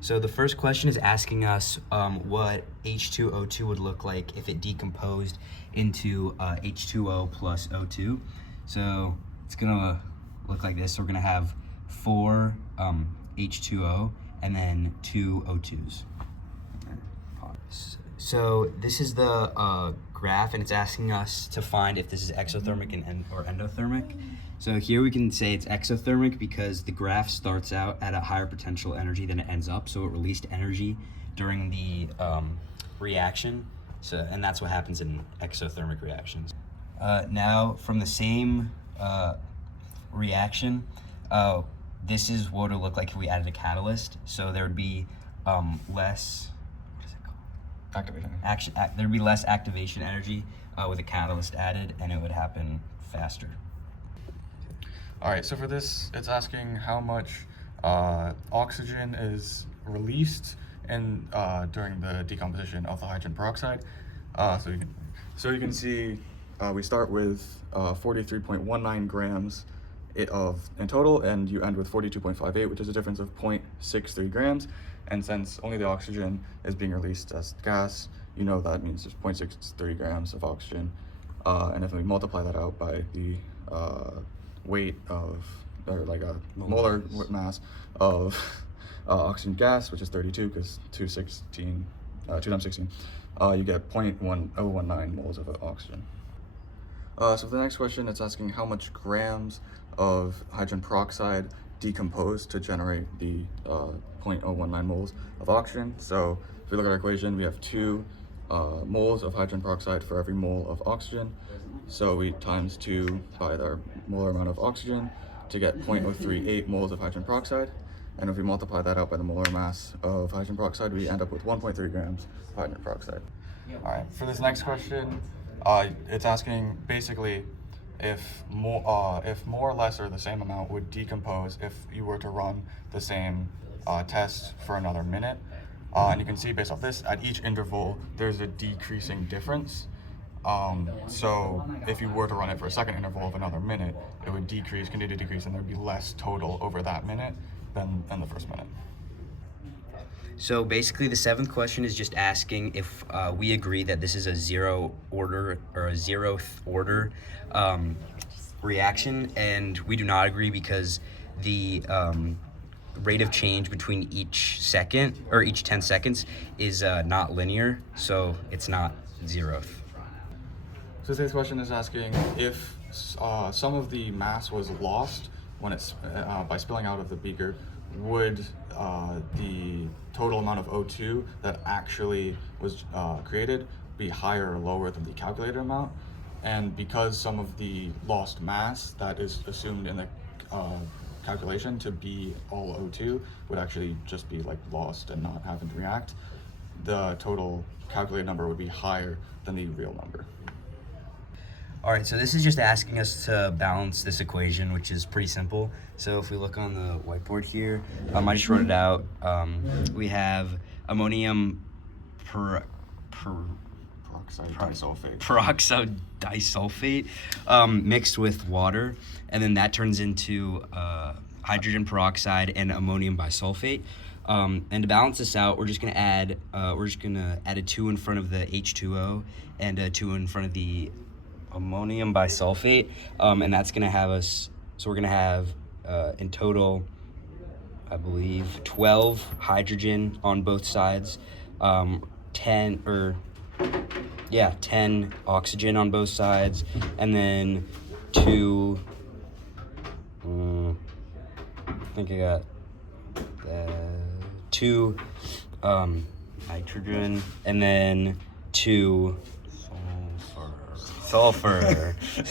So the first question is asking us what H2O2 would look like if it decomposed into H2O plus O2. So it's gonna look like this. So we're gonna have 4 H2O and then 2 O2s. So this is the graph, and it's asking us to find if this is exothermic or endothermic. So here we can say it's exothermic because the graph starts out at a higher potential energy than it ends up, so it released energy during the reaction. And that's what happens in exothermic reactions. Now, from the same reaction, this is what it would look like if we added a catalyst. So there would be less. Activation. There'd be less activation energy with a catalyst added, and it would happen faster. All right, so for this, it's asking how much oxygen is released during the decomposition of the hydrogen peroxide. So you can see we start with 43.19 grams in total, and you end with 42.58, which is a difference of 0.63 grams. And since only the oxygen is being released as gas, you know that means there's 0.63 grams of oxygen. And if we multiply that out by the weight of, or like a molar mass of oxygen gas, which is 32, because 2 times 16, you get 0.1019 moles of oxygen. So for the next question, it's asking how much grams of hydrogen peroxide decompose to generate the 0.019 moles of oxygen. So if we look at our equation, we have 2 moles of hydrogen peroxide for every mole of oxygen. So we times 2 by our molar amount of oxygen to get 0.038 moles of hydrogen peroxide. And if we multiply that out by the molar mass of hydrogen peroxide, we end up with 1.3 grams of hydrogen peroxide. All right, for this next question, it's asking basically if more or less or the same amount would decompose if you were to run the same test for another minute. And you can see based off this, at each interval, there's a decreasing difference. So if you were to run it for a second interval of another minute, it would continue to decrease, and there'd be less total over that minute than in the first minute. So basically the 7th question is just asking if we agree that this is a 0th order reaction, and we do not agree because the rate of change between each 10 seconds is not linear, so it's not 0th. So today's question is asking if some of the mass was lost when it's by spilling out of the beaker, would the total amount of O2 that actually was created be higher or lower than the calculated amount? And because some of the lost mass that is assumed in the calculation to be all O2 would actually just be like lost and not having to react, the total calculated number would be higher than the real number. All right, so this is just asking us to balance this equation, which is pretty simple. So if we look on the whiteboard here, I just wrote it out. We have ammonium peroxide disulfate mixed with water, and then that turns into hydrogen peroxide and ammonium bisulfate. And to balance this out, we're just gonna add a 2 in front of the H2O and a 2 in front of the ammonium bisulfate, and that's gonna have us. So we're gonna have in total, I believe, 12 hydrogen on both sides, 10 oxygen on both sides, and then 2. I think I got 2 nitrogen, and then 2 sulfur.